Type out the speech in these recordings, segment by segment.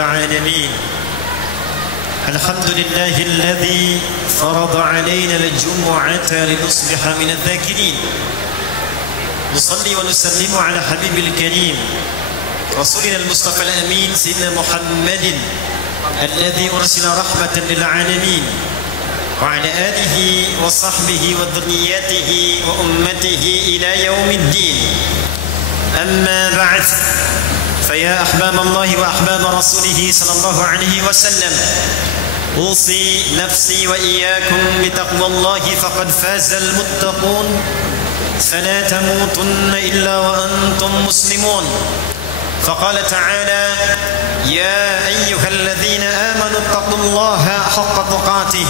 العالمين. الحمد لله الذي فرض علينا الجمعة لنصبح من الذاكرين. نصلي ونسلم على حبيب الكريم رسولنا المصطفى الأمين سيدنا محمد الذي أرسل رحمة للعالمين، وعلى آله وصحبه وذرياته وأمته إلى يوم الدين. أما بعد، فيا أحباب الله وأحباب رسوله صلى الله عليه وسلم، أوصي نفسي وإياكم بتقوى الله فقد فاز المتقون، فلا تموتن إلا وأنتم مسلمون. فقال تعالى: يا أيها الذين آمنوا اتقوا الله حق تقاته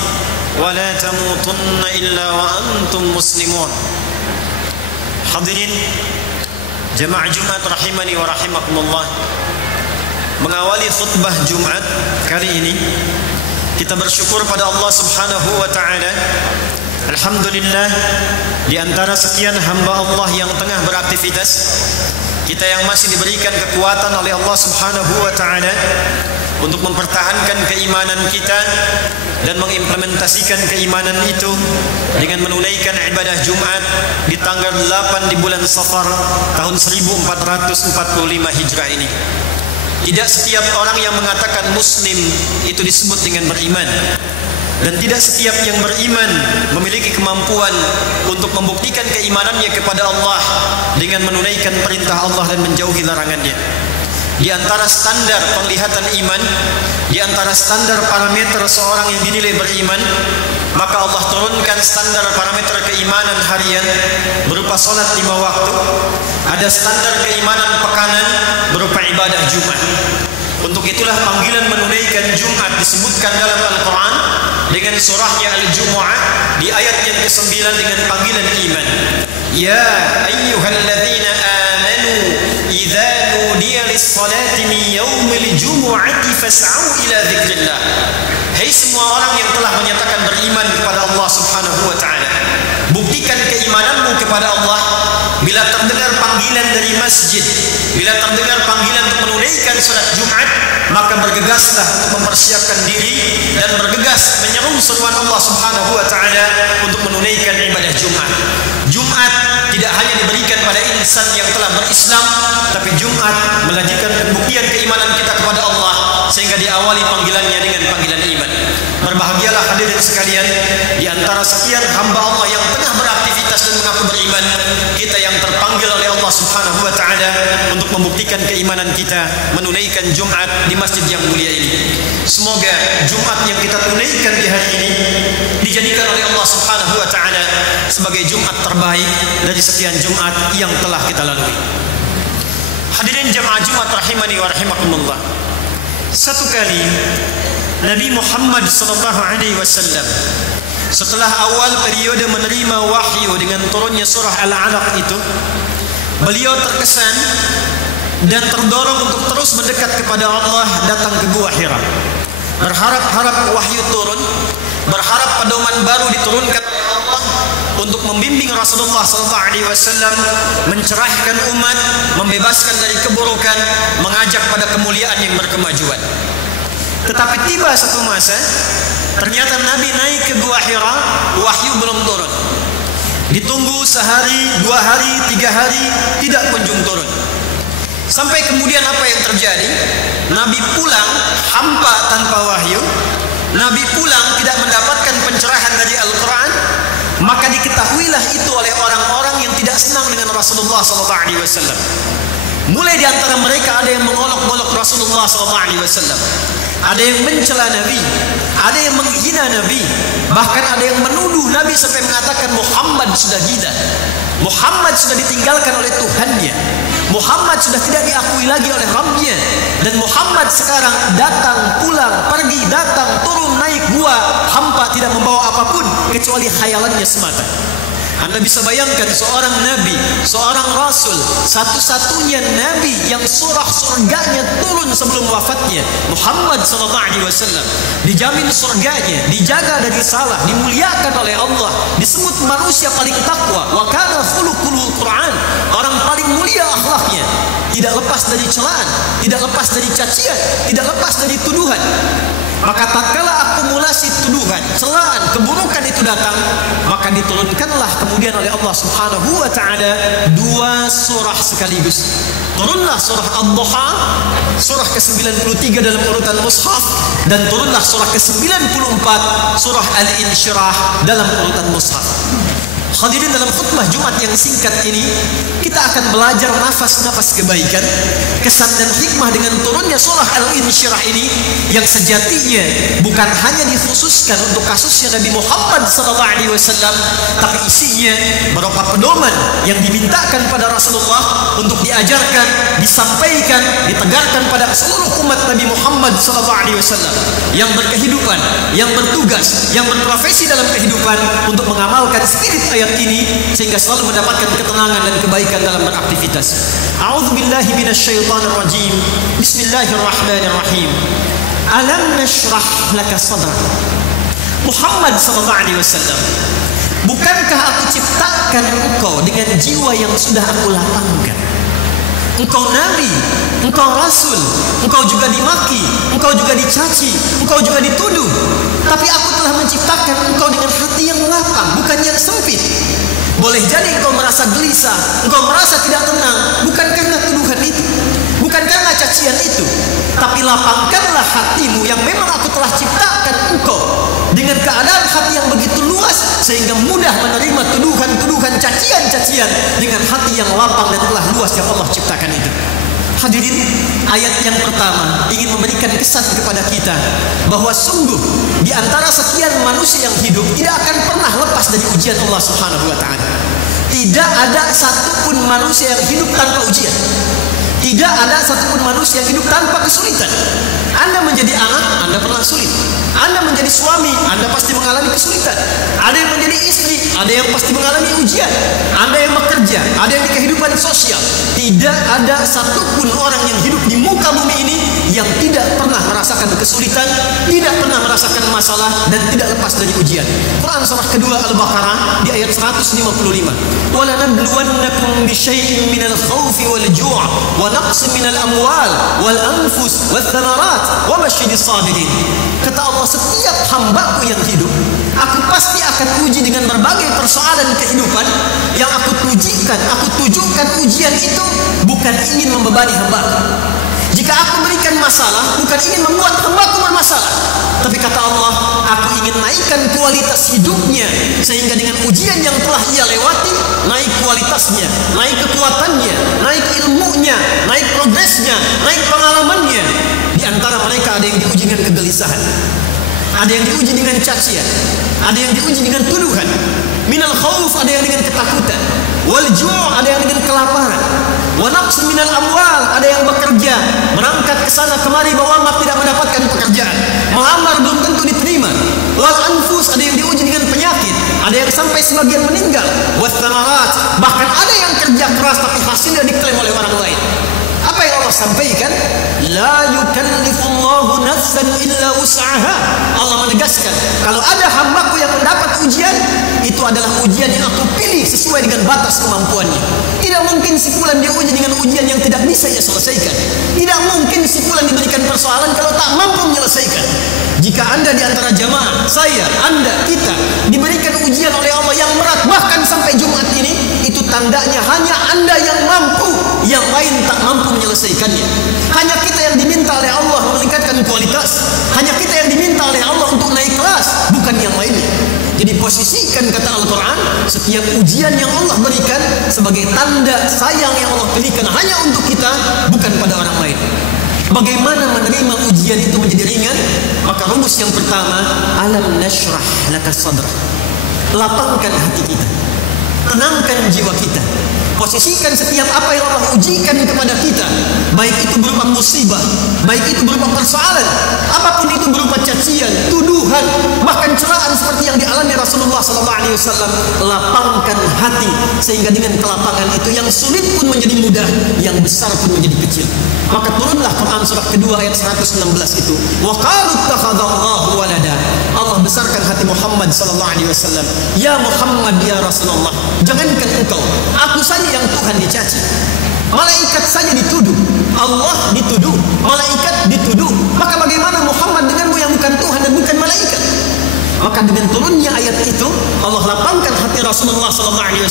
ولا تموتن إلا وأنتم مسلمون. Hadirin jemaah Jumat rahimani wa rahimakumullah, mengawali khutbah Jumat kali ini kita bersyukur pada Allah Subhanahu wa taala. Alhamdulillah, di antara sekian hamba Allah yang tengah beraktivitas, kita yang masih diberikan kekuatan oleh Allah Subhanahu wa taala untuk mempertahankan keimanan kita dan mengimplementasikan keimanan itu dengan menunaikan ibadah Jumat di tanggal 8 di bulan Safar tahun 1445 Hijrah ini. Tidak setiap orang yang mengatakan muslim itu disebut dengan beriman, dan tidak setiap yang beriman memiliki kemampuan untuk membuktikan keimanannya kepada Allah dengan menunaikan perintah Allah dan menjauhi larangannya. Di antara standar penglihatan iman, di antara standar parameter seorang yang dinilai beriman, maka Allah turunkan standar parameter keimanan harian berupa salat 5 waktu. Ada standar keimanan pekanan berupa ibadah Jumat. Untuk itulah panggilan menunaikan Jumat disebutkan dalam Al-Quran dengan surahnya Al-Jumu'ah di ayat yang ke-9 dengan panggilan iman. Ya ayyuhalladzina amanu idza nudiya lis-salati min yaumil jumu'ati fas'au ila dzikrillah. Hai semua orang yang telah menyatakan beriman kepada Allah Subhanahu wa taala, buktikan keimananmu kepada Allah bila terdengar panggilan dari masjid, bila terdengar panggilan untuk menunaikan salat Jumat, maka bergegaslah untuk mempersiapkan diri dan bergegas menyeru seruan Allah Subhanahu wa taala untuk menunaikan ibadah Jumat. Jumat tidak hanya diberikan pada insan yang telah berislam, tapi Jumat melahirkan pembuktian keimanan kita kepada Allah sehingga diawali panggilannya dengan panggilan iman. Berbahagialah hadirin sekalian, di antara sekian hamba Allah yang tengah beraktivitas dan mengaku beriman, kita yang terpanggil oleh Allah Subhanahu wa taala untuk membuktikan keimanan kita menunaikan Jumat di masjid yang mulia ini. Semoga Jumat yang kita tunaikan di hari ini dijadikan oleh Allah Subhanahu wa taala sebagai Jumat terbaik dari sekian Jumat yang telah kita lalui. Hadirin jemaah Jumat rahimani wa rahimakumullah, satu kali Nabi Muhammad sallallahu alaihi wasallam setelah awal periode menerima wahyu dengan turunnya surah Al-Alaq itu, beliau terkesan dan terdorong untuk terus mendekat kepada Allah, datang ke Gua Hira, berharap-harap wahyu turun, berharap pedoman baru diturunkan oleh Allah untuk membimbing Rasulullah SAW, mencerahkan umat, membebaskan dari keburukan, mengajak pada kemuliaan yang berkemajuan. Tetapi tiba satu masa, ternyata Nabi naik ke Gua Hira, wahyu belum turun. Ditunggu sehari, 2 hari, 3 hari, tidak kunjung turun. Sampai kemudian apa yang terjadi? Nabi pulang hampa tanpa wahyu. Nabi pulang tidak mendapatkan pencerahan dari Al-Quran. Maka diketahuilah itu oleh orang-orang yang tidak senang dengan Rasulullah SAW. Mulai di antara mereka ada yang mengolok-olok Rasulullah SAW, ada yang mencela Nabi, ada yang menghina Nabi, bahkan ada yang menuduh Nabi sampai mengatakan Muhammad sudah gila, Muhammad sudah ditinggalkan oleh Tuhannya, Muhammad sudah tidak diakui lagi oleh Rabbnya, dan Muhammad sekarang datang, pulang, pergi, datang, turun, naik gua, hampa, tidak membawa apapun kecuali khayalannya semata. Anda bisa bayangkan seorang nabi, seorang rasul, satu-satunya nabi yang surah surganya turun sebelum wafatnya, Muhammad SAW, dijamin surganya, dijaga dari salah, dimuliakan oleh Allah, disebut manusia paling takwa, wa kana khuluqul Quran, orang paling mulia akhlaknya, tidak lepas dari celaan, tidak lepas dari cacian, tidak lepas dari tuduhan. Maka tatkala akumulasi tuduhan, celaan, keburukan itu datang, maka diturunkanlah kemudian oleh Allah Subhanahu wa taala 2 surah sekaligus. Turunlah surah Ad-Duha, surah ke-93 dalam urutan mushaf, dan turunlah surah ke-94, surah Al-Insyirah dalam urutan mushaf. Hadirin, dalam khutbah Jumat yang singkat ini kita akan belajar nafas-nafas kebaikan, kesan dan hikmah dengan turunnya surah Al-Insyirah ini yang sejatinya bukan hanya dikhususkan untuk kasusnya Nabi Muhammad SAW, tapi isinya berupa pedoman yang dimintakan pada Rasulullah untuk diajarkan, disampaikan, ditegarkan pada seluruh umat Nabi Muhammad SAW yang berkehidupan, yang bertugas, yang berprofesi dalam kehidupan untuk mengamalkan spirit ayat ini sehingga selalu mendapatkan ketenangan dan kebaikan dalam beraktivitas. A'udzubillahi minasyaitonir rajim. Bismillahirrahmanirrahim. Alam nashrah laka sadrak. Muhammad sallallahu alaihi wasallam, bukankah aku ciptakan engkau dengan jiwa yang sudah aku lapangkan? Engkau nabi, engkau rasul, engkau juga dimaki, engkau juga dicaci, engkau juga dituduh. Tapi aku telah menciptakan engkau dengan hati yang lapang, bukan yang sempit. Boleh jadi engkau merasa gelisah, engkau merasa tidak tenang, bukan karena tuduhan itu, bukan karena cacian itu, tapi lapangkanlah hatimu yang memang aku telah ciptakan engkau dengan keadaan hati yang begitu luas sehingga mudah menerima tuduhan-tuduhan, cacian-cacian dengan hati yang lapang dan telah luas yang Allah ciptakan itu. Hadirin, ayat yang pertama ingin memberikan kesan kepada kita bahwa sungguh di antara sekian manusia yang hidup tidak akan pernah lepas dari ujian Allah Subhanahu wa taala. Tidak ada satupun manusia yang hidup tanpa ujian. Tidak ada satupun manusia yang hidup tanpa kesulitan. Anda menjadi anak, Anda pernah sulit. Anda menjadi suami, Anda pasti mengalami kesulitan. Ada yang menjadi istri, ada yang pasti mengalami ujian. Anda yang bekerja, ada yang di kehidupan sosial. Tidak ada satupun orang yang hidup di muka bumi ini yang tidak pernah merasakan kesulitan, tidak pernah merasakan masalah, dan tidak lepas dari ujian. Quran surah kedua Al-Baqarah di ayat 155. وَلَنَبْلُوَنَّكُمْ بِشَيْءٍ مِنَ الْخَوْفِ وَالْجُوعِ وَنَقْصٍ مِنَ الْأَمْوَالِ وَالْأَنْفُسِ وَالثَّمَرَاتِ وَبَشِّرِ الصَّابِرِينَ. Kata Allah, setiap hambaku yang hidup, aku pasti akan uji dengan berbagai persoalan kehidupan yang aku tujukan ujian itu bukan ingin membebani hambaku. Jika aku berikan masalah, bukan ingin membuat hambaku bermasalah, tapi kata Allah, aku ingin naikkan kualitas hidupnya sehingga dengan ujian yang telah ia lewati, naik kualitasnya, naik kekuatannya, naik ilmunya, naik progresnya, naik pengalamannya. Di antara mereka ada yang diuji dengan kegelisahan, ada yang diuji dengan cacian, ada yang diuji dengan tuduhan. Minal khauf, ada yang dengan ketakutan. Wal ju' ada yang dengan kelaparan. Wa naqs minal amwal, ada yang bekerja, berangkat ke sana kemari bawa tidak mendapatkan pekerjaan. Melamar belum tentu diterima. Wal anfus, ada yang diuji dengan penyakit, ada yang sampai sebagian meninggal. Was thamarat, bahkan ada yang kerja keras tapi hasilnya diklaim oleh orang lain. Apa yang Allah sampaikan? La yukallifullahu nafsan illa wus'aha. Allah menegaskan, kalau ada hambaku yang mendapat ujian, itu adalah ujian yang aku pilih sesuai dengan batas kemampuannya. Tidak mungkin si fulan diuji dengan ujian yang tidak bisa ia selesaikan. Tidak mungkin si fulan diberikan persoalan kalau tak mampu menyelesaikan. Jika Anda di antara jamaah, saya, Anda, kita diberikan ujian oleh Allah yang berat bahkan sampai Jumat ini, itu tandanya hanya Anda yang mampu, yang lain tak mampu menyelesaikannya. Hanya kita yang diminta oleh Allah meningkatkan kualitas, hanya kita yang diminta oleh Allah untuk naik kelas, bukan yang lainnya. Jadi posisikan, kata Al-Quran, setiap ujian yang Allah berikan sebagai tanda sayang yang Allah berikan hanya untuk kita, bukan pada orang lain. Bagaimana menerima ujian itu menjadi ringan? Maka rumus yang pertama, alam nashrah laka sadrak. Lapangkan hati kita, tenangkan jiwa kita. Posisikan setiap apa yang Allah ujikan kepada kita, baik itu berupa musibah, baik itu berupa persoalan, apapun itu berupa cacian, tuduhan, bahkan celaan seperti yang dialami Rasulullah SAW. Lapangkan hati sehingga dengan kelapangan itu yang sulit pun menjadi mudah, yang besar pun menjadi kecil. Maka turunlah Quran surah kedua ayat 116 itu. Wa qalu ittakhadallahu walada. Allah besarkan hati Muhammad SAW. Ya Muhammad, ya Rasulullah, jangankan engkau, aku saja yang Tuhan dicaci. Malaikat saja dituduh, Allah dituduh, malaikat dituduh. Maka bagaimana Muhammad Rasulullah SAW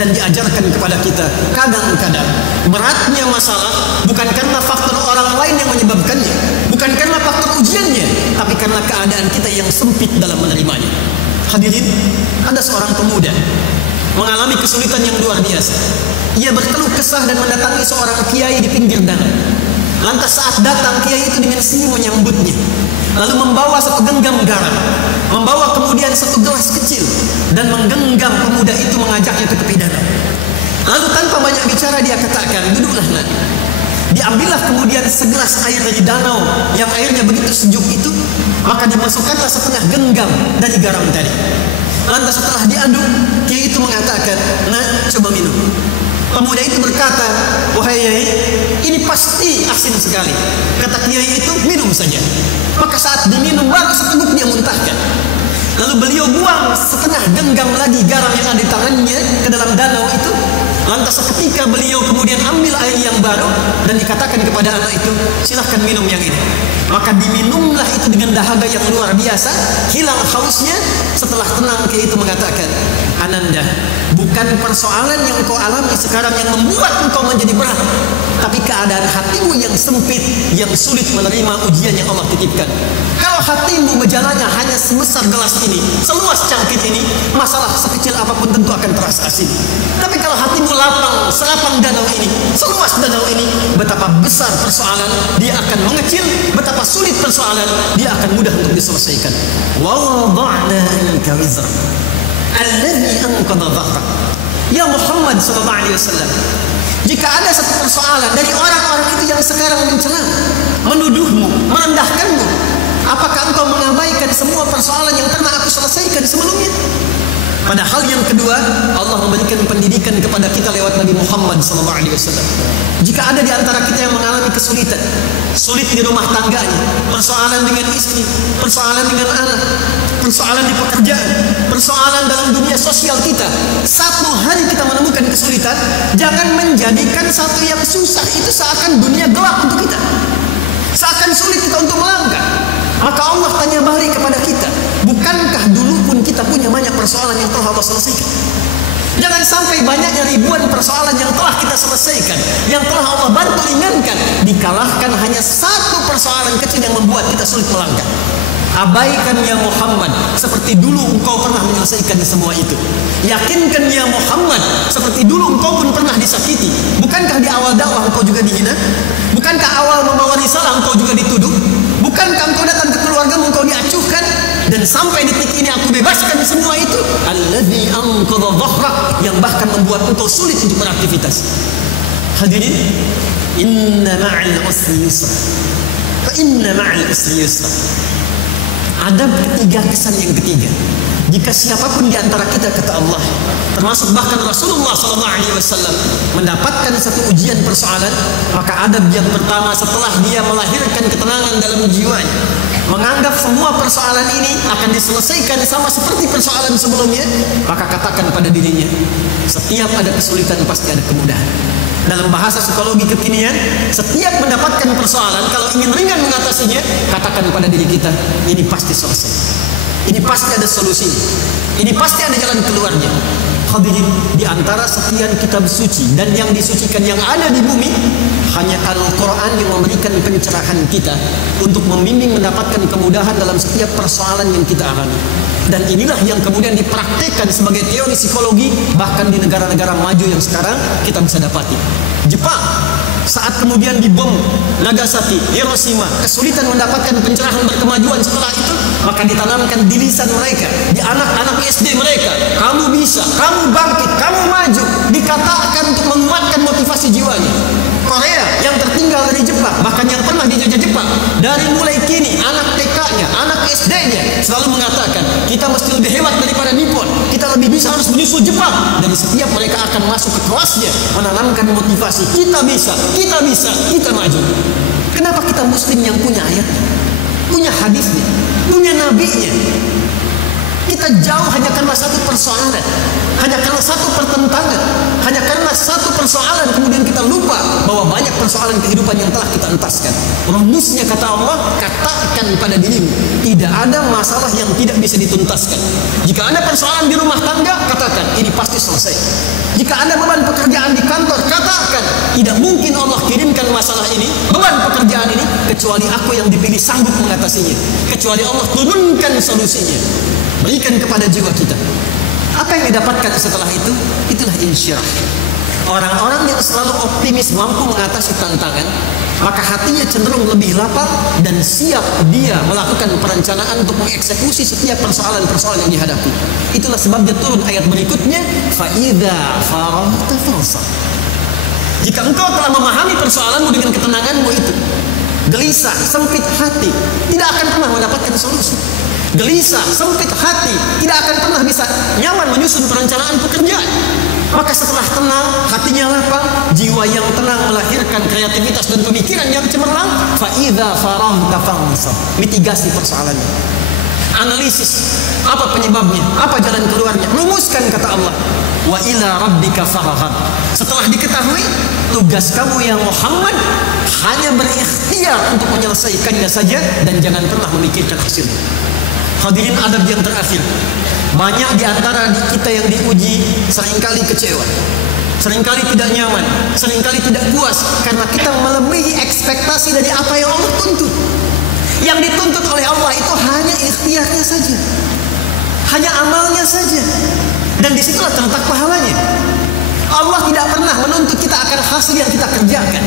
dan diajarkan kepada kita. Kadang-kadang beratnya masalah bukan karena faktor orang lain yang menyebabkannya, bukan karena faktor ujiannya, tapi karena keadaan kita yang sempit dalam menerimanya. Hadirin, ada seorang pemuda mengalami kesulitan yang luar biasa. Ia berkeluh kesah dan mendatangi seorang kiai di pinggir danau. Lantas saat datang, kiai itu dengan senyum menyambutnya, lalu membawa satu genggam garam, membawa kemudian satu gelas kecil, dan menggenggam pemuda itu, mengajaknya ke tepi danau. Lalu tanpa banyak bicara dia katakan, duduklah nak. Diambillah kemudian segelas air dari danau yang airnya begitu sejuk itu, maka dimasukkanlah setengah genggam dari garam tadi. Lantas setelah diaduk, kiai itu mengatakan, nak, coba minum. Pemuda itu berkata, wahai Yai, ini pasti asin sekali. Kata kiai itu, minum saja. Maka saat diminum baru seteguk dia muntahkan. Lalu beliau buang setengah genggam lagi garam yang ada di tangannya ke dalam danau itu. Lantas seketika beliau kemudian ambil air yang baru dan dikatakan kepada anak itu, silahkan minum yang ini. Maka diminumlah itu dengan dahaga yang luar biasa, hilang hausnya. Setelah tenang, kiai itu mengatakan, Ananda, bukan persoalan yang engkau alami sekarang yang membuat engkau menjadi berat, tapi keadaan hatimu yang sempit, yang sulit menerima ujian yang Allah titipkan. Kalau hatimu berjalannya hanya sebesar gelas ini, seluas cangkir ini, masalah sekecil apapun tentu akan terasa asin. Tapi kalau hatimu lapang, selapang danau ini, seluas danau ini, betapa besar persoalan dia akan mengecil, betapa sulit persoalan dia akan mudah untuk diselesaikan. Wa wada'na anka wizrak alladhi anqadha dhahrak. Ya Muhammad sallallahu alaihi wasallam, jika ada satu persoalan dari orang-orang itu yang sekarang mencela, menuduhmu, merendahkanmu, apakah engkau mengabaikan semua persoalan yang pernah aku selesaikan sebelumnya? Padahal yang kedua, Allah memberikan pendidikan kepada kita lewat Nabi Muhammad SAW. Jika ada di antara kita yang mengalami kesulitan, sulit di rumah tangganya, persoalan dengan istri, persoalan dengan anak, persoalan di pekerjaan, persoalan dalam dunia sosial kita, satu hari kita menemukan kesulitan, jangan menjadikan satu yang susah itu seakan dunia gelap untuk kita, seakan sulit kita untuk melangkah. Maka Allah tanya balik kepada kita, bukankah dulu pun kita punya banyak persoalan yang telah Allah selesaikan? Jangan sampai banyaknya ribuan persoalan yang telah kita selesaikan, yang telah Allah bantu ringankan, dikalahkan hanya satu persoalan kecil yang membuat kita sulit melangkah. Abaikan ya Muhammad, seperti dulu engkau pernah menyelesaikan semua itu. Yakinkan ya Muhammad, seperti dulu engkau pun pernah disakiti. Bukankah di awal dakwah engkau juga dihina? Bukankah awal membawa risalah engkau juga dituduh? Bukankah engkau datang ke keluargamu engkau diacuhkan? Dan sampai detik ini aku bebaskan semua itu. Alladzi anqadha dhahrak, yang bahkan membuat engkau sulit untuk beraktivitas. Hadirin, inna ma'al usri yusra, fa inna ma'al usri yusra. Ada ketiga kesan yang ketiga. Jika siapapun di antara kita, kata Allah, termasuk bahkan Rasulullah SAW, mendapatkan satu ujian persoalan, maka adab yang pertama setelah dia melahirkan ketenangan dalam jiwanya, menganggap semua persoalan ini akan diselesaikan sama seperti persoalan sebelumnya, maka katakan pada dirinya, setiap ada kesulitan pasti ada kemudahan. Dalam bahasa psikologi kekinian, setiap mendapatkan persoalan, kalau ingin ringan mengatasinya, katakan pada diri kita, ini pasti selesai, ini pasti ada solusinya, ini pasti ada jalan keluarnya. Hadirin, di antara sekian kitab suci dan yang disucikan yang ada di bumi, hanya Al-Quran yang memberikan pencerahan kita untuk membimbing mendapatkan kemudahan dalam setiap persoalan yang kita alami. Dan inilah yang kemudian dipraktikkan sebagai teori psikologi bahkan di negara-negara maju yang sekarang kita bisa dapati. Jepang saat kemudian dibom Nagasaki, Hiroshima, kesulitan mendapatkan pencerahan berkemajuan setelah itu, maka ditanamkan di lisan mereka, di anak-anak SD mereka, kamu bisa, kamu bangkit, kamu maju, dikatakan untuk menguatkan motivasi jiwanya. Korea yang tertinggal dari Jepang, bahkan yang pernah dijajah Jepang, dari mulai kini anak TK-nya, anak SD-nya selalu mengatakan, kita mesti lebih hebat daripada Nippon, kita lebih bisa, harus menyusul Jepang. Dan setiap mereka akan masuk ke kelasnya menanamkan motivasi, kita bisa, kita maju. Kenapa kita muslim yang punya ayatnya, punya hadisnya, punya nabinya, kita jauh hanya karena satu persoalan, hanya karena satu pertentangan, hanya karena satu persoalan, kemudian kita lupa bahwa banyak persoalan kehidupan yang telah kita entaskan. Rumusnya kata Allah, katakan pada dirimu, tidak ada masalah yang tidak bisa dituntaskan. Jika ada persoalan di rumah tangga, katakan ini pasti selesai. Jika ada beban pekerjaan di kantor, katakan tidak mungkin Allah kirimkan masalah ini, beban pekerjaan ini, kecuali aku yang dipilih sanggup mengatasinya, kecuali Allah turunkan solusinya. Berikan kepada jiwa kita. Apa yang didapatkan setelah itu? Itulah insyirah. Orang-orang yang selalu optimis mampu mengatasi tantangan, maka hatinya cenderung lebih lapang dan siap dia melakukan perencanaan untuk mengeksekusi setiap persoalan-persoalan yang dihadapi. Itulah sebabnya turun ayat berikutnya, فَإِذَا فَرَغْتَ فَانصَبْ. Jika engkau telah memahami persoalanmu dengan ketenanganmu itu, gelisah, sempit hati, tidak akan pernah mendapatkan solusi. Gelisah, sempit hati, tidak akan pernah bisa nyaman menyusun perencanaan pekerjaan. Maka setelah tenang, hatinya lapang, jiwa yang tenang melahirkan kreativitas dan pemikiran yang cemerlang. Fa'idha farahta fansab. Mitigasi persoalannya. Analisis, apa penyebabnya, apa jalan keluarnya, rumuskan kata Allah. Wa ila rabbika farahab. Setelah diketahui, tugas kamu yang Muhammad hanya berikhtiar untuk menyelesaikannya saja dan jangan pernah memikirkan hasilnya. Hadirin adab yang terakhir, banyak di antara kita yang diuji seringkali kecewa, seringkali tidak nyaman, seringkali tidak puas karena kita melebihi ekspektasi dari apa yang Allah tuntut. Yang dituntut oleh Allah itu hanya ikhtiarnya saja, hanya amalnya saja, dan disitulah terletak pahalanya. Allah tidak pernah menuntut kita akan hasil yang kita kerjakan.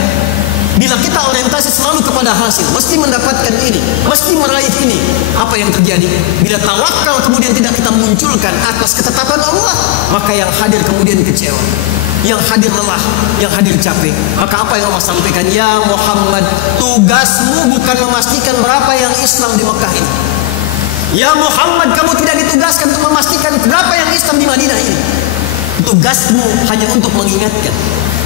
Bila kita orientasi selalu kepada hasil, mesti mendapatkan ini, mesti meraih ini, apa yang terjadi? Bila tawakal kemudian tidak kita munculkan atas ketetapan Allah, maka yang hadir kemudian kecewa, yang hadir lelah, yang hadir capek. Maka apa yang Allah sampaikan? Ya Muhammad, tugasmu bukan memastikan berapa yang Islam di Mekah ini. Ya Muhammad, kamu tidak ditugaskan untuk memastikan berapa yang Islam di Madinah ini. Tugasmu hanya untuk mengingatkan.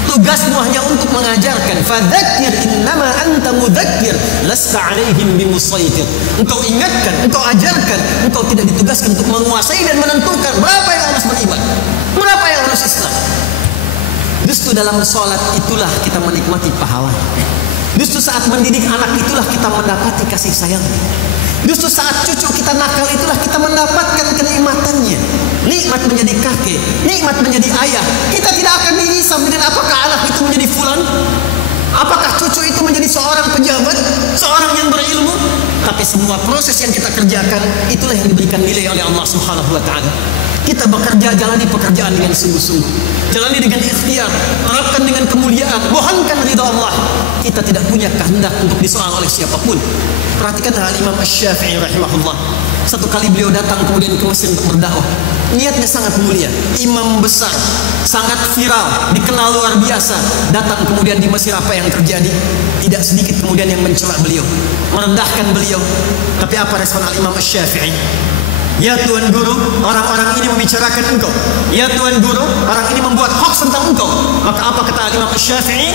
Tugasmu hanya untuk mengajarkan. Fadzakir innama anta mudzakir lasta alaihim bimusaitir. Engkau ingatkan, engkau ajarkan. Engkau tidak ditugaskan untuk menguasai dan menentukan berapa yang harus beriman, berapa yang harus Islam. Justru dalam sholat itulah kita menikmati pahala. Justru saat mendidik anak itulah kita mendapati kasih sayang. Justru saat cucu kita nakal itulah kita mendapatkan kenikmatannya. Nikmat menjadi kakek, nikmat menjadi ayah. Kita tidak akan dihisab dengan apakah anak itu menjadi fulan, apakah cucu itu menjadi seorang pejabat, seorang yang berilmu. Tapi semua proses yang kita kerjakan itulah yang diberikan nilai oleh Allah Subhanahu wa taala. Kita bekerja, jalani pekerjaan dengan sungguh-sungguh, jalani dengan ikhtiar, terapkan dengan kemuliaan, mohonkan ridha Allah. Kita tidak punya kehendak untuk disoal oleh siapapun. Perhatikan Al-Imam Asy-Syafi'i rahimahullah. Satu kali beliau datang kemudian ke Mesir untuk berdakwah. Niatnya sangat mulia, imam besar, sangat viral, dikenal luar biasa. Datang kemudian di Mesir, apa yang terjadi? Tidak sedikit kemudian yang mencela beliau, merendahkan beliau. Tapi apa respon Al-Imam Asy-Syafi'i? Ya Tuan Guru, orang-orang ini membicarakan engkau. Ya Tuan Guru, orang ini membuat hoax tentang engkau. Maka apa kata Imam Asy-Syafi'i?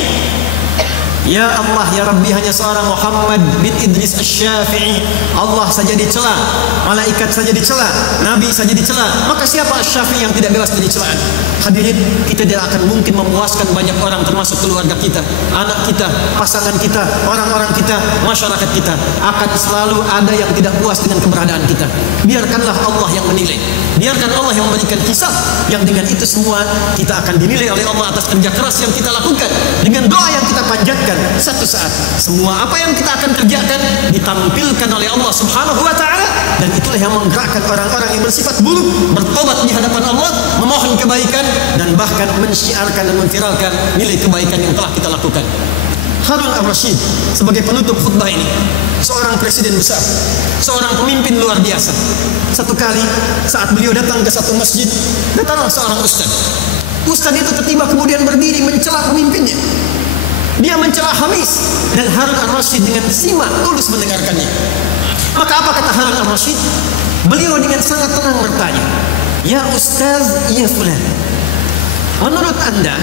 Ya Allah, ya Rabbi, hanya seorang Muhammad bin Idris Asy-Syafi'i Allah saja dicela, malaikat saja dicela, nabi saja dicela, maka siapa Asy-Syafi'i yang tidak bebas dari celaan? Hadirin, kita tidak akan mungkin memuaskan banyak orang, termasuk keluarga kita, anak kita, pasangan kita, orang-orang kita, masyarakat kita. Akan selalu ada yang tidak puas dengan keberadaan kita. Biarkanlah Allah yang menilai, biarkan Allah yang memberikan hisab, yang dengan itu semua kita akan dinilai oleh Allah atas kerja keras yang kita lakukan, dengan doa yang kita panjatkan. Satu saat semua apa yang kita akan kerjakan ditampilkan oleh Allah Subhanahu wa taala, dan itulah yang menggerakkan orang-orang yang bersifat buruk bertobat di hadapan Allah, memohon kebaikan, dan bahkan mensyiarkan dan memviralkan nilai kebaikan yang telah kita lakukan. Harun Ar-Rasyid sebagai penutup khutbah ini, seorang presiden besar, seorang pemimpin luar biasa. Satu kali saat beliau datang ke satu masjid, datanglah seorang ustaz. Ustaz itu tiba-tiba kemudian berdiri mencela pemimpinnya. Dia mencela Hamis, dan Harun Ar-Rasyid dengan simak tulus mendengarkannya. Maka apa kata Harun Ar-Rasyid? Beliau dengan sangat tenang bertanya, "Ya Ustaz, ya Fulan, menurut Anda,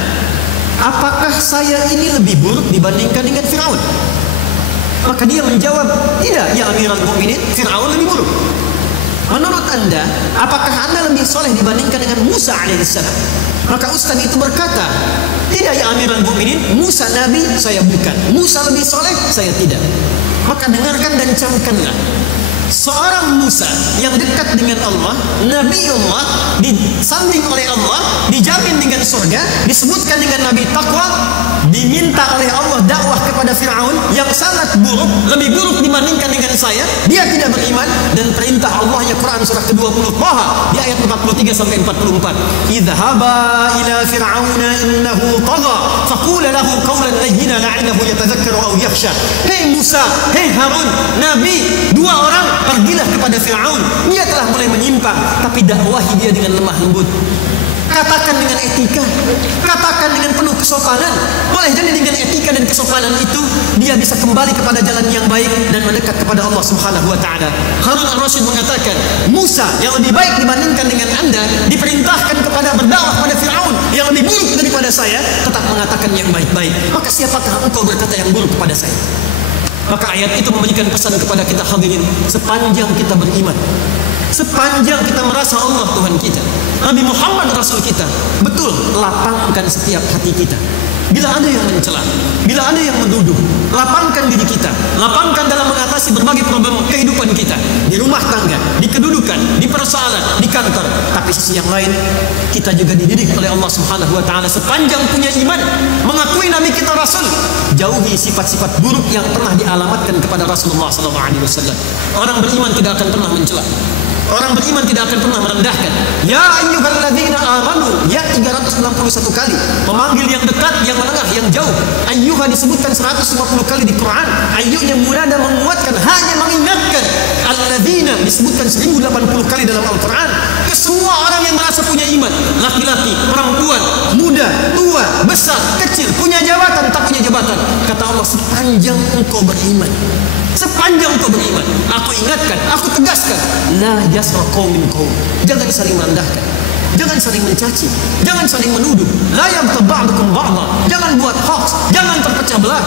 apakah saya ini lebih buruk dibandingkan dengan Fir'aun?" Maka dia menjawab, "Tidak, ya Amirul Mukminin, Fir'aun lebih buruk." menurut Anda, apakah Anda lebih soleh dibandingkan dengan Musa alaihissalam? Maka ustaz itu berkata, tidak ya Amirul Mukminin, Musa Nabi, saya bukan. Musa lebih soleh, saya tidak. Maka dengarkan dan camkanlah. Seorang Musa yang dekat dengan Allah, Nabi Allah, disanding oleh Allah, dijamin dengan surga, disebutkan dengan Nabi Taqwa, diminta oleh Allah dakwah kepada Fir'aun yang sangat buruk, lebih buruk dibandingkan dengan saya. Dia tidak beriman, dan perintah Allah ya Quran surah ke-20 Taha di ayat 43 sampai 44. Idhaba ila fir'auna innahu tagha faqula lahu qawlan layyina la'allahu yatadhakkaru aw yakhsha. Hei Musa, hei Harun, Nabi, dua orang pergilah kepada Fir'aun. Dia telah mulai menyimpang, tapi dakwahi dia dengan lemah lembut. Katakan dengan etika, katakan dengan penuh kesopanan. Boleh jadi dengan etika dan kesopanan itu dia bisa kembali kepada jalan yang baik dan mendekat kepada Allah Subhanahu wa taala. Harun ar-Rasyid mengatakan, Musa yang lebih baik dibandingkan dengan Anda diperintahkan kepada berdakwah pada Firaun yang lebih buruk daripada saya, tetap mengatakan yang baik-baik. Maka siapakah engkau berkata yang buruk kepada saya? Maka ayat itu memberikan pesan kepada kita hadirin, sepanjang kita beriman, sepanjang kita merasa Allah Tuhan kita, Nabi Muhammad Rasul kita, betul lapangkan setiap hati kita. Bila ada yang mencela, bila ada yang menuduh, lapangkan diri kita, lapangkan dalam mengatasi berbagai problem kehidupan kita, di rumah tangga, di kedudukan, di persoalan, di kantor. Tapi sisi yang lain, kita juga dididik oleh Allah Subhanahu wa taala sepanjang punya iman, mengakui Nabi kita Rasul, jauhi sifat-sifat buruk yang pernah dialamatkan kepada Rasulullah sallallahu alaihi wasallam. Orang beriman tidak akan pernah mencela. Orang beriman tidak akan pernah merendahkan. Ya ayyuhalladzina amanu, ya 361 kali. Memanggil yang dekat, yang menengah, yang jauh. Ayyuha disebutkan 150 kali di Quran. Ayyuhnya munada menguatkan, hanya mengingatkan. Alladzina disebutkan 1080 kali dalam Al-Quran. Ke semua orang yang merasa punya iman, laki-laki, perempuan, muda, tua, besar, kecil, punya jabatan, tak punya jabatan. Kata Allah, sepanjang engkau beriman, sepanjang kau beriman, aku ingatkan, aku tegaskan, la yasra qaumin qaum. Jangan saling merendahkan, jangan saling mencaci, jangan saling menuduh. La yabta ba'dukum ba'dha. Jangan buat hoax, jangan terpecah belah.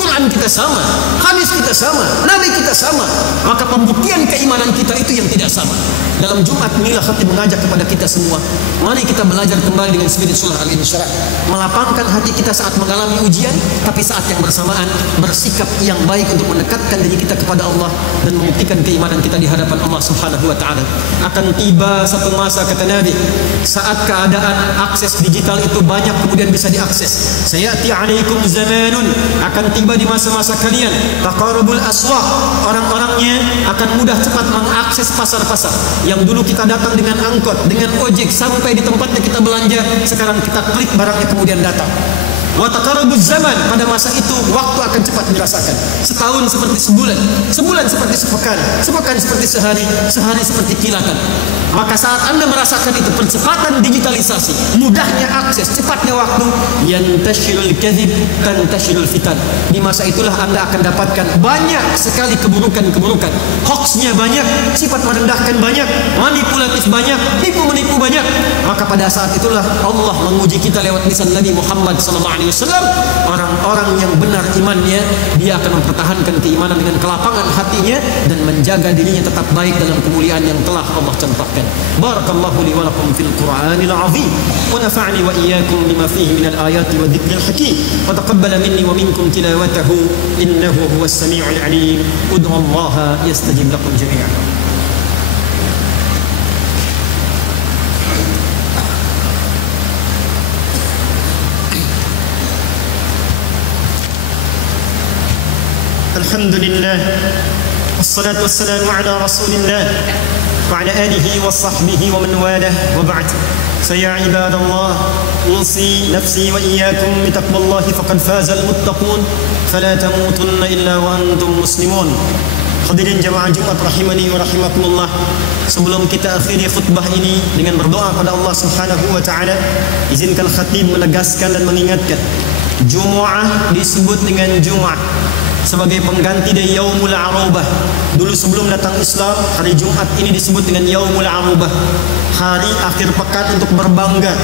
Quran kita sama, hadis kita sama, Nabi kita sama. Maka pembuktian keimanan kita itu yang tidak sama. Dalam Jumat inilah khatib mengajak kepada kita semua, mari kita belajar kembali dengan spirit surah Al-Insyirah, melapangkan hati kita saat mengalami ujian, tapi saat yang bersamaan bersikap yang baik untuk mendekatkan diri kita kepada Allah dan membuktikan keimanan kita di hadapan Allah Subhanahu wa taala. Akan tiba satu masa, kata Nabi, saat keadaan akses digital itu banyak kemudian bisa diakses. Sayati alaikum zamanun, akan tiba di masa-masa kalian, taqarubul aswaq, orang-orangnya akan mudah cepat mengakses pasar-pasar. Yang dulu kita datang dengan angkot, dengan ojek sampai di tempatnya kita belanja, sekarang kita klik barangnya kemudian datang. Wa taqarubuz zaman, pada masa itu waktu akan cepat dirasakan. Setahun seperti sebulan, sebulan seperti sepekan, sepekan seperti sehari, sehari seperti kilatan. Maka saat Anda merasakan itu, percepatan digitalisasi, mudahnya akses, cepatnya waktu, yantashirul kadhib tantashirul fitan. Di masa itulah Anda akan dapatkan banyak sekali keburukan-keburukan. Hoaxnya banyak, sifat merendahkan banyak, manipulatif banyak, tipu menipu banyak. Maka pada saat itulah Allah menguji kita lewat lisan Nabi Muhammad SAW. Orang-orang yang benar imannya, dia akan mempertahankan keimanan dengan kelapangan hatinya dan menjaga dirinya tetap baik dalam kemuliaan yang telah Allah contohkan. Barakallahu li wa lakum fil Qur'anil azim wa nafa'ni wa iyyakum bima fihi minal ayati wa dzikril hakim wa taqabbala minni wa minkum tilawatahu innahu huwas samiul alim. Ud'u Allah yastajib lakum jami'an. Alhamdulillah, wassalatu wassalamu ala rasulillah wa ala alihi wa sahbihi wa man walah, wa ba'd. Saya ibadallah, usi nafsi wa iyyakum bi taqwallahi faqad faza al-muttaqun fala tamutunna illa wa antum muslimun. Hadirin jamaah Jumat rahimani wa rahimakumullah, sebelum kita akhiri khutbah ini dengan berdoa pada Allah Subhanahu wa taala, izinkan khatib menegaskan dan mengingatkan, Jumu'ah disebut dengan Jumu'ah sebagai pengganti dari Yaumul Arafah. Dulu sebelum datang Islam, hari Jumat ini disebut dengan Yaumul Arubah, hari akhir pekan untuk berbangga,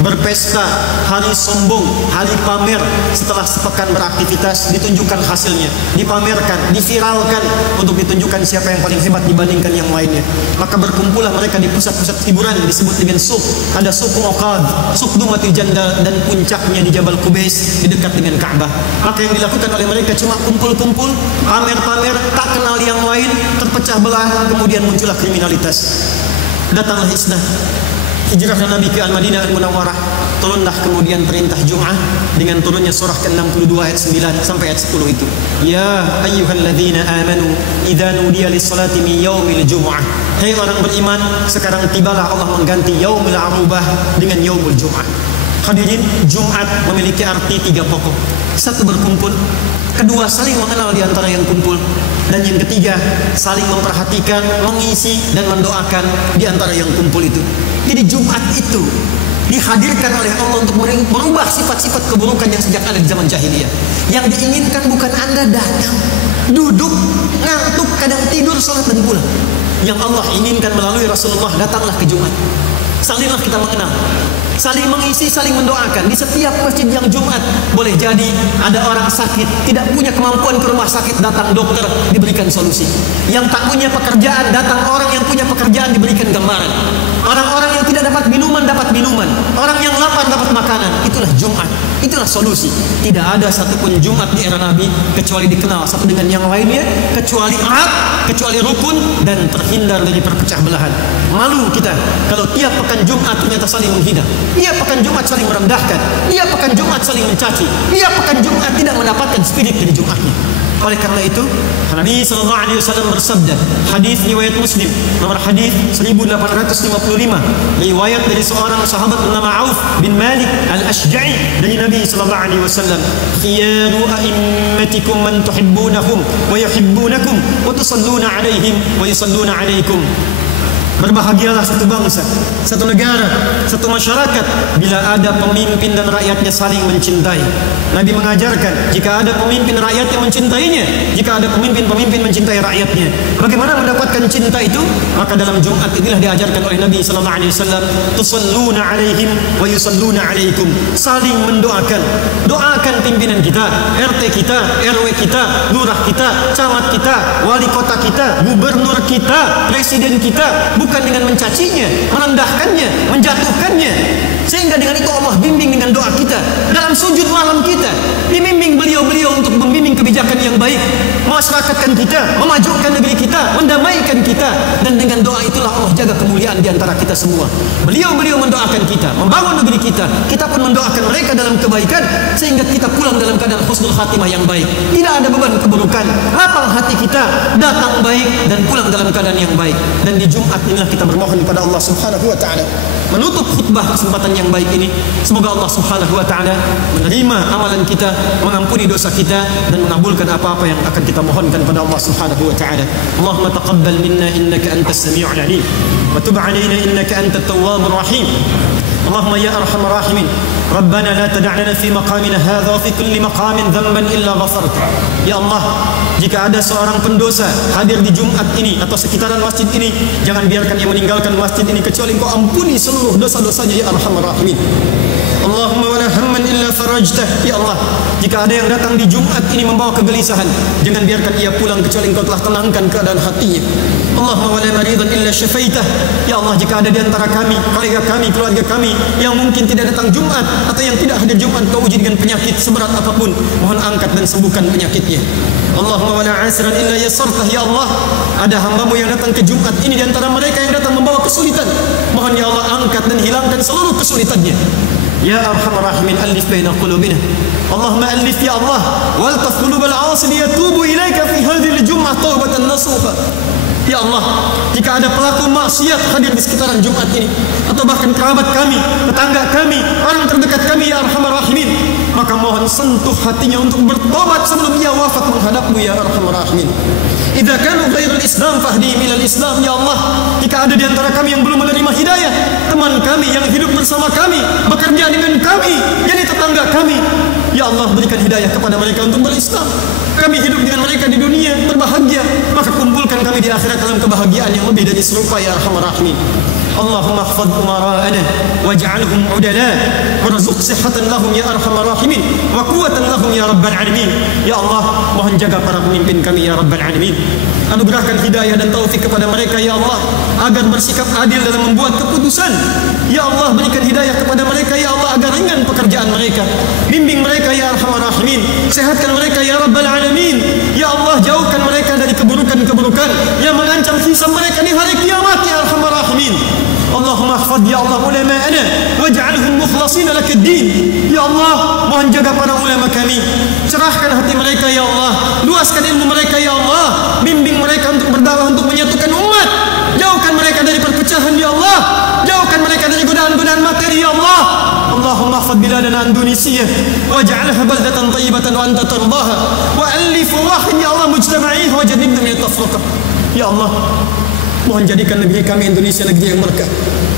berpesta, hari sombong, hari pamer. Setelah sepekan beraktivitas, ditunjukkan hasilnya, dipamerkan, diviralkan untuk ditunjukkan siapa yang paling hebat dibandingkan yang lainnya. Maka berkumpullah mereka di pusat-pusat hiburan disebut dengan suk. Ada suku Uqad, suk Dumatil Jandal, dan puncaknya di Jabal Qubais di dekat dengan Ka'bah. Maka yang dilakukan oleh mereka cuma kumpul-kumpul, pamer-pamer, tak kenal yang lain, terpecah belah, kemudian muncullah kriminalitas. Datanglah Islam, hijrah Nabi ke Al-Madinah Al-Munawwarah, turunlah kemudian perintah Jum'ah dengan turunnya surah ke-62 ayat 9 sampai ayat 10 itu. Ya ayyuhalladzina amanu idza nudiya lis-salati min yaumil jum'ah. Hai orang beriman, sekarang tibalah Allah mengganti yaumul arubah dengan yaumul jum'ah. Hadirin, Jumat memiliki arti 3 pokok. Satu, berkumpul. Kedua, saling mengenal di antara yang kumpul. Dan yang ketiga, saling memperhatikan, mengisi, dan mendoakan di antara yang kumpul itu. Jadi Jumat itu dihadirkan oleh Allah untuk merubah sifat-sifat keburukan yang sejak ada di zaman jahiliyah. Yang diinginkan bukan Anda datang, duduk, ngantuk, kadang tidur, sholat, dan pulang. Yang Allah inginkan melalui Rasulullah, datanglah ke Jumat. Salinglah kita mengenal, saling mengisi, saling mendoakan. Di setiap masjid yang Jumat, boleh jadi ada orang sakit, tidak punya kemampuan ke rumah sakit, datang dokter, diberikan solusi. Yang tak punya pekerjaan, datang orang yang punya pekerjaan, diberikan gambaran. Orang-orang yang tidak dapat minuman, dapat minuman. Orang yang lapar dapat makanan. Itulah Jumat, itulah solusi. Tidak ada satupun Jumat di era Nabi kecuali dikenal satu dengan yang lainnya, kecuali ahad, kecuali rukun, dan terhindar dari perpecah belahan. Malu kita kalau tiap pekan Jumat ternyata saling menghina. Tiap pekan Jumat saling merendahkan. Tiap pekan Jumat saling mencaci. Tiap pekan Jumat tidak mendapatkan spirit dari Jumatnya. Oleh karena itu, Nabi SAW bersabda, hadis riwayat Muslim, nomor hadis 1855, riwayat dari seorang sahabat bernama Auf bin Malik Al-Ashja'i dari Nabi SAW, khiyaru a'immatikum man tuhibbunahum wa yuhibbunakum wa tusalluna alaihim wa yusalluna alaikum. Berbahagialah satu bangsa, satu negara, satu masyarakat bila ada pemimpin dan rakyatnya saling mencintai. Nabi mengajarkan, jika ada pemimpin rakyat yang mencintainya, jika ada pemimpin-pemimpin mencintai rakyatnya, bagaimana mendapatkan cinta itu? Maka dalam Jumat inilah diajarkan oleh Nabi SAW, tusalluna alaihim wa yusalluna alaikum. Saling mendoakan. Doakan pimpinan kita, RT kita, RW kita, lurah kita, camat kita, wali kota kita, gubernur kita, presiden kita, bukan dengan mencacinya, merendahkannya, menjatuhkannya. Sehingga dengan itu Allah bimbing dengan doa kita. Dalam sujud malam kita, dibimbing beliau-beliau untuk membimbing kebijakan yang baik, memasyarakatkan kita, memajukan negeri kita, mendamaikan kita. Dan dengan doa itulah Allah jaga kemuliaan di antara kita semua. Beliau-beliau mendoakan kita, membangun negeri kita, kita pun mendoakan mereka dalam kebaikan, sehingga kita pulang dalam keadaan husnul khatimah yang baik. Tidak ada beban keburukan, lapang hati kita, datang baik, dan pulang dalam keadaan yang baik. Dan di Jumat inilah kita bermohon kepada Allah Subhanahu wa Ta'ala. Menutup khutbah kesempatan yang baik ini, semoga Allah Subhanahu wa Ta'ala menerima amalan kita, mengampuni dosa kita, dan mengabulkan apa-apa yang akan kita mohonkan pada Allah Subhanahu wa Ta'ala. Allahumma taqabbal minna innaka antas sami'ul alim wa tub 'alaina innaka antat tawwabur rahim. Allahumma ya arhamar rahimin, Rabbana la tada' lana fi maqamina hadha wa fi kulli maqamin dhanban illa ghafarta. Ya Allah, jika ada seorang pendosa hadir di Jumat ini atau sekitaran masjid ini, jangan biarkan ia meninggalkan masjid ini kecuali Engkau ampuni seluruh dosa-dosanya ya arhamar rahimin. Allahumma wala hamman illa farajtah. Ya Allah, jika ada yang datang di Jumat ini membawa kegelisahan, jangan biarkan ia pulang kecuali Engkau telah tenangkan keadaan hatinya. Allahumma wala maridan illa syafaitah. Ya Allah, jika ada di antara kami, kolega kami, keluarga kami yang mungkin tidak datang Jumat atau yang tidak hadir Jumat, Kau uji dengan penyakit seberat apapun, mohon angkat dan sembuhkan penyakitnya. Allahumma wala asran illa yasartah. Ya Allah, ada hamba-Mu yang datang ke Jumat ini di antara mereka yang datang membawa kesulitan, mohon ya Allah angkat dan hilangkan seluruh kesulitannya. Ya arhamar rahimin, alif baina qulubina. Allahumma alif ya Allah, waltaf qulubal 'asi liyatubu ilaika fi hadhihi al-jum'ah taubatan nasuha. Ya Allah, jika ada pelaku maksiat hadir di sekitaran Jumat ini, atau bahkan kerabat kami, tetangga kami, orang terdekat kami ya arhamar rahimin, maka mohon sentuh hatinya untuk bertobat sebelum ia wafat menghadap-Mu ya arhamar rahimin. Idza kanu ghairul Islam fahdihim ilal Islam. Ya Allah, jika ada di antara kami yang belum menerima hidayah, teman kami yang hidup bersama kami, bekerja dengan kami, jadi tetangga kami, ya Allah berikan hidayah kepada mereka untuk berislam. Kami hidup dengan mereka di dunia berbahagia, maka kumpulkan kami di akhirat dalam kebahagiaan yang lebih dari serupa ya arhamar rahimin. Allahumma ihfadh umara'ana waj'alhum 'udala warzuq sihhatan lahum ya arhamar rahimin wa quwwatan lahum ya rabbal alamin. Ya Allah, mohon jaga para pemimpin kami ya rabbal alamin. Anugerahkan hidayah dan taufik kepada mereka ya Allah, agar bersikap adil dalam membuat keputusan. Ya Allah, berikan hidayah kepada mereka ya Allah, agar ringan pekerjaan mereka. Bimbing mereka ya arhamar rahimin. Sehatkan mereka ya rabbal alamin. Ya Allah, jauhkan mereka dari keburukan-keburukan yang mengancam hisab mereka di hari kiamat ya arhamar rahimin. Allahumma ihfadh ya Allah ulama'ana waj'alhum mukhlasin lakad-din. Ya Allah, mohon jaga para ulama kami, cerahkan hati mereka ya Allah, luaskan ilmu mereka ya Allah, bimbing mereka untuk berdakwah, untuk menyatukan umat. Jauhkan mereka dari perpecahan ya Allah, jauhkan mereka dari godaan-godaan materi ya Allah. Allahumma ihfadh biladana Indonesia waj'alha baldatan thayyibatan wa anta tardaha wa alif wahid ya Allah mujtama'iha wa jannibna min at-tafriqah. Ya Allah, mohon jadikan negeri kami Indonesia negeri yang berkah,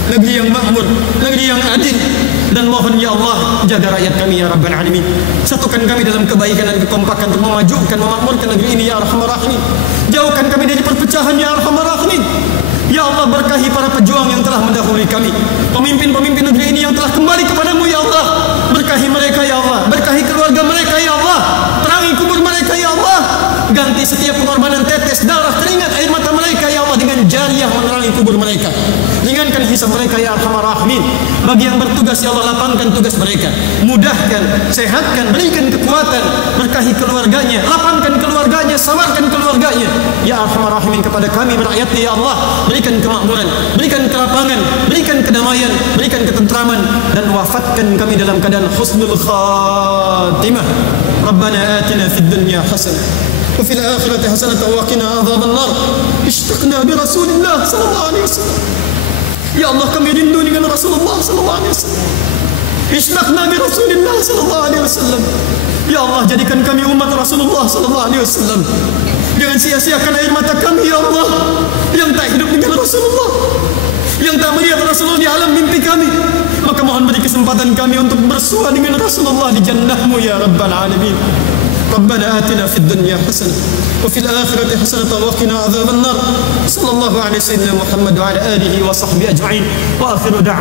negeri yang makmur, negeri yang adil. Dan mohon ya Allah, jaga rakyat kami ya rabbal alamin. Satukan kami dalam kebaikan dan kekompakan untuk memajukan, memakmurkan negeri ini ya arhamar rahimin. Jauhkan kami dari perpecahan ya arhamar rahimin. Ya Allah, berkahi para pejuang yang telah mendahului kami, pemimpin-pemimpin negeri ini yang telah kembali kepadamu ya Allah. Berkahi mereka ya Allah, berkahi keluarga mereka ya Allah, terangi kubur mereka ya Allah. Ganti setiap pengorbanan tetes darah, keringat, air mata mereka ya Allah dengan jariah menerangi kubur mereka. Ringankan hisab mereka ya arhamar rahimin. Bagi yang bertugas ya Allah, lapangkan tugas mereka, mudahkan, sehatkan, berikan kekuatan. Berkahi keluarganya, lapangkan keluarganya, sawarkan keluarganya ya arhamar rahimin. Kepada kami rakyatnya ya Allah, berikan kemakmuran, berikan kelapangan, berikan kedamaian, berikan ketentraman, dan wafatkan kami dalam keadaan husnul khatimah. Rabbana atina fid dunya hasanah وفي الآخرة حسنة وقنا عذاب النار. اشتقنا برسول الله صلى الله عليه وسلم. Ya Allah, kami rindu dengan Rasulullah sallallahu alaihi wasallam. Ishtaqna bi Rasulillah sallallahu alaihi wasallam. Ya Allah, jadikan kami umat Rasulullah sallallahu alaihi wasallam. Jangan sia-siakan air mata kami ya Allah yang tak hidup dengan Rasulullah, yang tak melihat Rasulullah di alam mimpi kami. Maka mohon beri kesempatan kami untuk bersua dengan Rasulullah di jannah-Mu ya rabbal alamin. ربنا آتنا في الدنيا حسنة وفي الآخرة حسنة وقنا عذاب النار. صلى الله على سيدنا محمد وعلى آله وصحبه أجمعين وآخر دعوة.